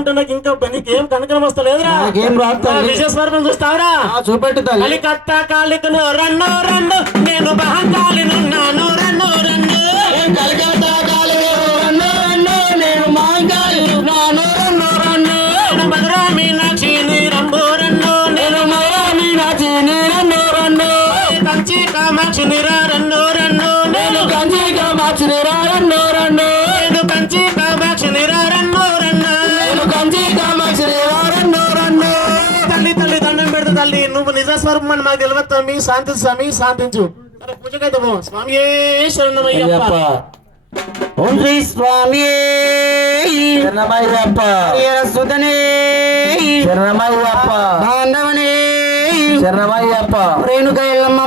ఉంటే నాకు ఇంకా నీకేం కనకరం వస్తలేదురా. విశ్వస్వరూపం చూస్తావురా? చూపెట్టు తల్లి. కలికత్తా కాలికను రన్ను రన్ను నేను మహంకాళినున్నాను రన్ను రన్ను. కలకత్తా కాలికను రన్ను రన్ను నేను మహంకాళినున్నాను రన్ను రన్ను. మధురా మీనాక్షి నీరంబు రన్ను నేను మధురా మీనాక్షి నీరన్ను రన్ను. కంచి కామాక్షి నిరా రన్ను రన్ను. నేను కంచి కామాక్షి నిరా రన్ను రన్ను. నేను కంచి కామాక్షి నిరా రన్ను రన్ను. నేను కంచి కామాక్షి నిరా రన్ను రన్ను. తల్లి తల్లి దండం పెడతా తల్లి, నువ్వు నిజ స్వరూపం అని మాకు తెలియదు స్వామి. శాంతించు స్వామి, శాంతించు. పూజకైతే పో స్వామి. శరణమయ్యప్ప. ఓం శ్రీ స్వామి శరణమయ్యప్ప. సుధనే శరణమయ్యప్ప. బాంధవనే శరణమయ్యప్ప. రేణుక ఎల్లమ్మ